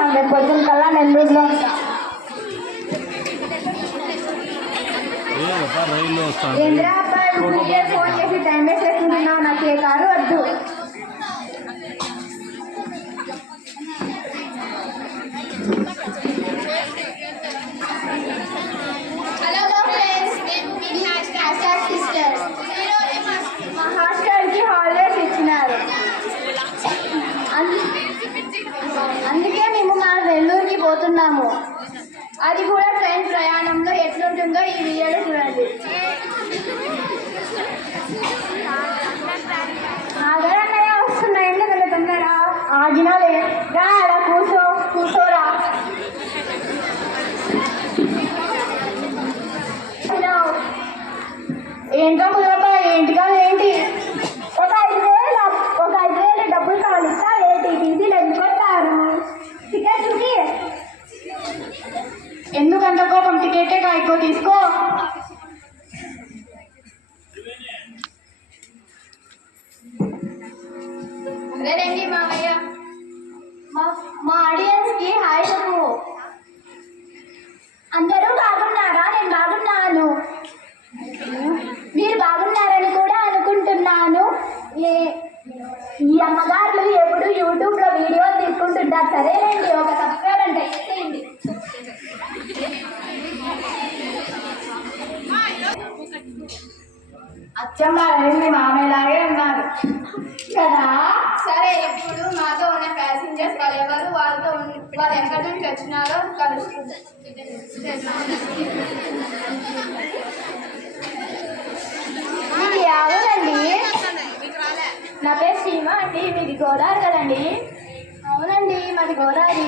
వచ్చేసాం. రేపు పొద్దున్న కల్లా నెల్లూరులో ఉంటాం. ఏంద్రా అబ్బాయి ఫోన్ చేసి టైం వేస్ట్ చేసుకుంటున్నావు. నాకు ఏ కారు వద్దు. మా హాస్టల్కి హాలిడేస్ ఇచ్చినారు. అందుకే మేము మా నెల్లూరుకి పోతున్నాము. అది కూడా ట్రైన్ ప్రయాణంలో ఎట్లుంటుందో ఈ వీడియోలో చూడండి. ఆగరన్నయ్య వస్తున్నాయండి కదా తొందర. ఆగినాలే రా, అలా కూర్చోరా. ఏంటో కుదరబ్బా, ఏంటి కాదు ఏంటి? ఒక 5,000 డబ్బులు కావాలిస్తా ఏంటి? టీసీలు ఎందుకొస్తారు? టికెట్ చూసి ఎందుకంత కోపం? టికెటే కాయకో తీసుకో. రండి మామయ్య. మా ఆడియన్స్కి హాయ్ చెప్పు. అందరూ బాగున్నారా? నేను బాగున్నాను. మీరు బాగున్నారని కూడా అనుకుంటున్నాను. ఈ అమ్మగారులు ఎప్పుడు యూట్యూబ్లో వీడియోలు తీసుకుంటుంటారు. సరేనండి, ఒక సబ్స్క్రైబ్ అంటే చేయండి. అచ్చమ్మారండి మామయ్యలాగే ఉన్నారు కదా. సరే, ఇప్పుడు మాతో ఉన్న ప్యాసింజర్స్ వాళ్ళు ఎవరు, వాళ్ళు ఎక్కడి నుంచి వచ్చినారో కలుస్తుంది. అవునండి, నా పేరు సీమా అండి. మీది గోదావరి కదండి? అవునండి, మాది గోదావరి.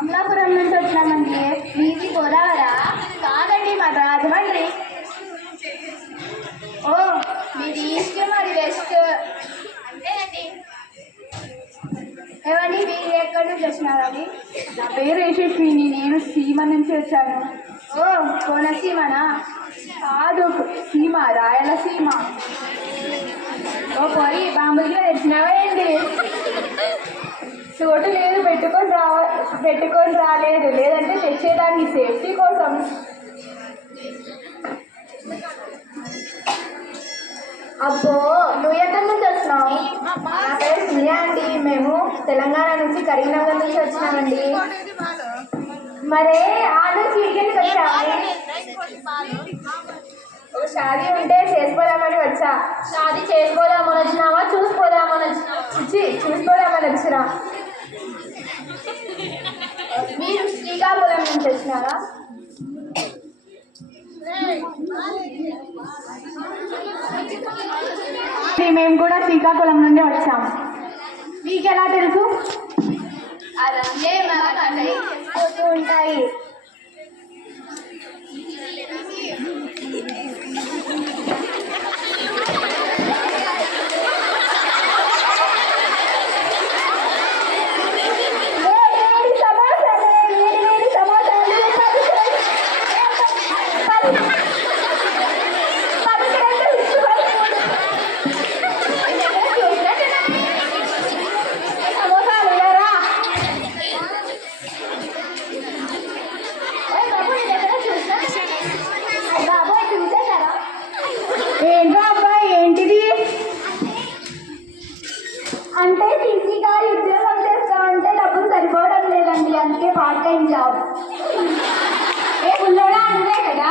అమలాపురం నుంచి వచ్చినామండి. మీది గోదావరా? కాదండి, మాది రాజమండ్రి. ఓ, మీది ఈస్ట్, మాది వెస్ట్. అంతేనండి. ఏమండి, మీరు ఎక్కడి నుంచి వచ్చినారండి? నా పేరు యశస్విని. నేను సీమ నుంచి వచ్చాను. ఓ, కోనసీమనా? కాదు, సీమ, రాయలసీమ. ఓ పోయి బాంబుగా తెచ్చినావా ఏంటి? చోటు లేదు, పెట్టుకొని రాలేదు. లేదంటే తెచ్చేదాన్ని సేఫ్టీ కోసం. అబ్బో, నువ్వు ఎక్కడి నుంచి వచ్చినావు? నా పేరు సునియా అండి. మేము తెలంగాణ నుంచి కరీంనగర్ నుంచి వచ్చినామండి. మరే ఆ నుంచి ఇంటికి వచ్చాము. ఒక షాదీ ఉంటే చేసుకోదామని వచ్చా. షాదీ చేసుకోదామని వచ్చినావా చూసుకోదామని వచ్చినా? మీరు శ్రీకాకుళం నుంచి వచ్చినారా? మేము కూడా శ్రీకాకుళం నుండి వచ్చాము. మీకు ఎలా తెలుసు? అదే మాకు ఉంటాయి. ఏంటో అబ్బాయి, ఏంటిది? అంటే టీసీ గారు ఉద్యోగం చేస్తామంటే డబ్బులు సరిపోవడం లేదండి, అందుకే పార్ట్ టైం జాబ్. ఏ పుల్లోడా అంతే కదా?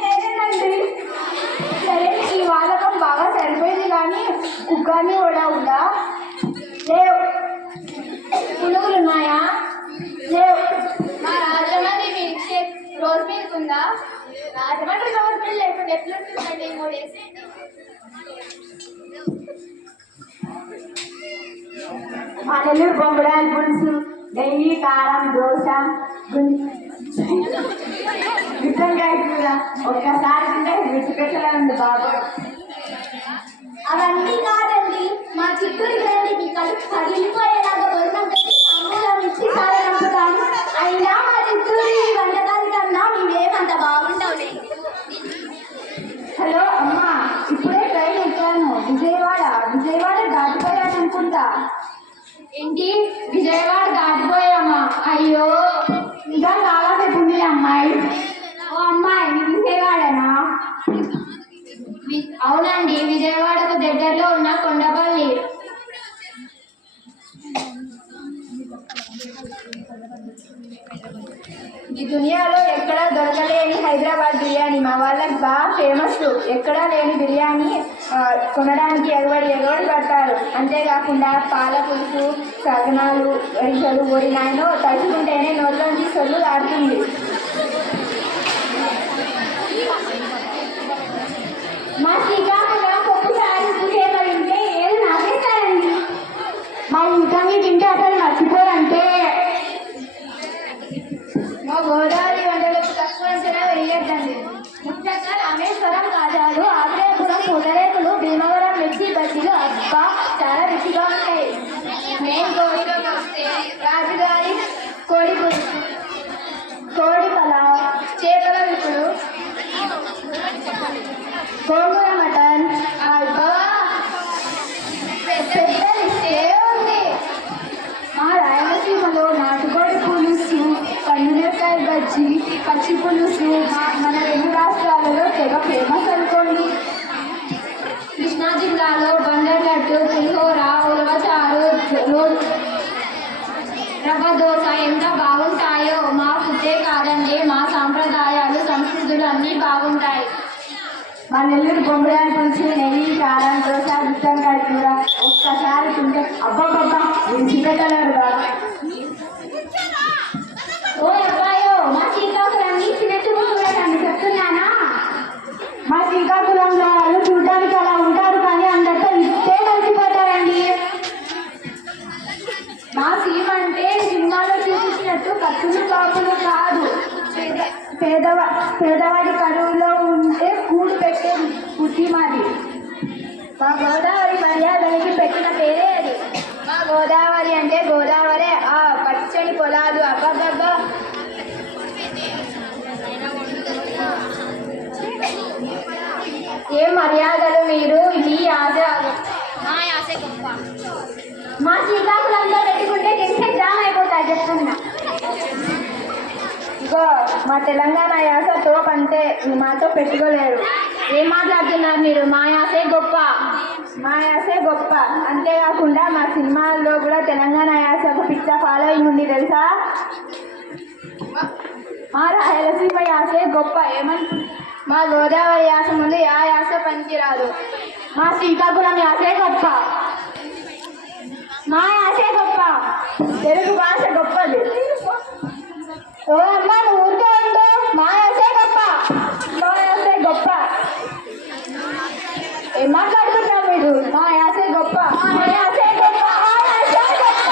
లేదండి. సరే, ఈ వాదకం బాగా సరిపోయింది. కానీ కుక్కర్ని కూడా ఉందా? లేవు. పులుగులు ఉన్నాయా? లేవు. మా Rajahmundry milk shake rose milk ఉందా? రాజమండ్రి రోజ్ మిల్క్ లేకుండా ఎట్లుంటుందండి? 3 వేసి మా నెల్లూరు బొమ్మడాయల పులుసు, నెయ్యి, కారం, దోశ, గుత్తంకాయ కూర ఒక్కసారి తింటే విడిచిపెట్టలే ఉంది బాబు. అవన్నీ కాదండి, మా చిత్తూరు రండి, మీ కడుపు పగిలిపోయేలాగా భోజనం పెట్టి అమ్మూలం ఇచ్చి సారా నమ్ముతాను. అయినా మా చిత్తూరు వంటకాల కన్నా మీవేమంత బాగుండవులే. హలో అమ్మా, ఇప్పుడే ట్రైన్ ఎక్కాను. విజయవాడ దాటిపోయాను అనుకుంటా. ఏంటి, విజయవాడ దాటిపోయామా? అయ్యో ఇంకా చాలా చెప్పింది అమ్మాయి. ఓ అమ్మాయి విజయవాడనా? అవునండి, విజయవాడకు దగ్గరలో ఉన్న కొండపల్లి. ఈ దునియాలో ఎక్కడా దొరకలేని హైదరాబాద్ బిర్యానీ మా వాళ్ళకి బాగా ఫేమస్. ఎక్కడా లేని బిర్యానీ కొనడానికి ఎగబడి పడతారు. అంతేకాకుండా పాల పులుసు, సగనాలు, వరిసలు, ఓరినాయనో తలుచుకుంటేనే నోట్లోంచి సొల్లు ఆడుతుంది. మా శ్రీకాకుళం ఒక్కసారి తింటే ఏది నాకేస్తారండి. మా ఇంకా తింటే అసలు మర్చిపోరంటే. మా గోదావరి వంటలకు తక్కువ అంచనా వేయద్దండి. ముఖ్యంగా రామేశ్వరం కాజాలు, ఆగ్రేయపురం పూతరేకులు, భీమవరం మిర్చి బజ్జీలు అబ్బా చాలా రుచిగా ఉంటాయి. మెయిన్ కోడిలోకి వస్తే రాజుగారి కోడి పులుసు, కోడి పలావ్, చేపల విపుడు, గోంగూర మటన్ అబ్బా పెద్ద లిస్టే ఉంది. మా రాయలసీమలో నాటుకోడి పులుసు, పండుమిరకాయ బజ్జీ, పచ్చి పులుసు మన రెండు రాష్ట్రాలలో తెగ ఫేమస్ అనుకోండి. కృష్ణా జిల్లాలో బందర్ లడ్డు, పులిహోర, ఉలవచారు, రవ్వ దోశ ఎంత బాగుంటాయో. మా ఫుడ్డే కాదండి, మా సాంప్రదాయాలు, సంస్కృతులు అన్నీ బాగుంటాయి. మా నెల్లూరు బొమ్మడాల పులుసు, నెయ్యి, కారం, దోశ, గుత్తంకాయ కూర ఒక్కసారి తింటే అబ్బాబ్బా విడిచిపెట్టలేరుగా. ఓ అబ్బాయో, మా శ్రీకాకుళాన్ని చిన్న చూపు చూడకండి చెప్తున్నానా. మా శ్రీకాకుళంలో వాళ్ళు చూడడానికి అలా ఉంటారు, కానీ అందరితో ఇట్టే కలిసిపోతారండి. మా సీమ అంటే సినిమాలో చూపించినట్టు కత్తులు కాపులు కాదు. పేదవాడి కరువులో ఉంటే కూడు పెట్టే బుద్ధి మాది. మా గోదావరి మర్యాదలకి పెట్టిన పేరే అది. మా గోదావరి అంటే గోదావరే, ఆ పచ్చని పొలాలు అబ్బబ్బబ్బా. ఏం మర్యాదలు మీరు, మీ ఆశయాలు. మా యాస గొప్ప. మా శ్రీకాకుళంలో పెట్టుకుంటే టెన్షన్ జామ్ అయిపోతాయి చెప్తున్నా. ఇగో మా తెలంగాణ యాస తోపు అంతే, మాతో పెట్టుకోలేరు. ఏం మాట్లాడుతున్నారు మీరు? మా యాసే గొప్ప, మా యాసే గొప్ప. అంతేకాకుండా మా సినిమాల్లో కూడా తెలంగాణ యాసకు పిచ్చ ఫాలోయింగ్ ఉంది తెలుసా. మా రాయలసీమ యాసే గొప్ప. ఏమని? మా గోదావరి యాస ముందు ఆ యాస పనికిరాదు. మా శ్రీకాకుళం యాసే గొప్ప, మా యాసే గొప్ప. తెలుగు భాష గొప్పది. ఓ అమ్మ నువ్వు ఊరికే ఉండు. మా యాసే గొప్ప, మా యాసే గొప్ప. ఏం మాట్లాడుతున్నారు మీరు? మా యాసే గొప్ప, మా యాసే గొప్ప, మా యాసే గొప్ప.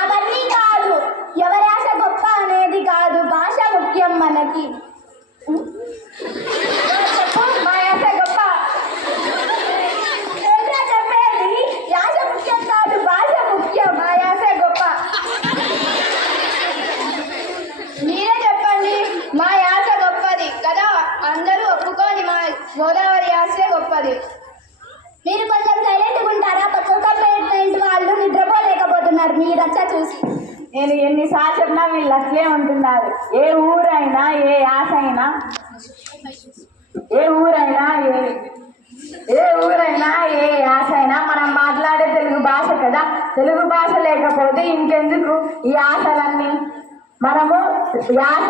అవన్నీ కాదు, ఎవరి యాస గొప్ప అనేది కాదు, భాష ముఖ్యం మనకి. మా యాస గొప్ప చెప్పేది. యాస ముఖ్యం కాదు, భాష ముఖ్యం. మా యాసే గొప్ప. మీరే చెప్పండి, మా యాస గొప్పది కదా. అందరూ ఒప్పుకొని మా గోదావరి యాసే గొప్పది. మీరు కొంచెం సైలెంట్గా ఉంటారా? పక్క పేరెంట్ వాళ్ళు నిద్రపోలేకపోతున్నారు మీ రచ్చ చూసి. నేను ఎన్నిసార్లు చెప్పినా వీళ్ళు అట్లే ఉంటున్నారు. ఏ ఊరైనా, ఏ యాస అయినా, ఏ ఊరైనా, ఏ యాస అయినా మనం మాట్లాడే తెలుగు భాష కదా. తెలుగు భాష లేకపోతే ఇంకెందుకు ఈ యాసలన్నీ? మనము యాస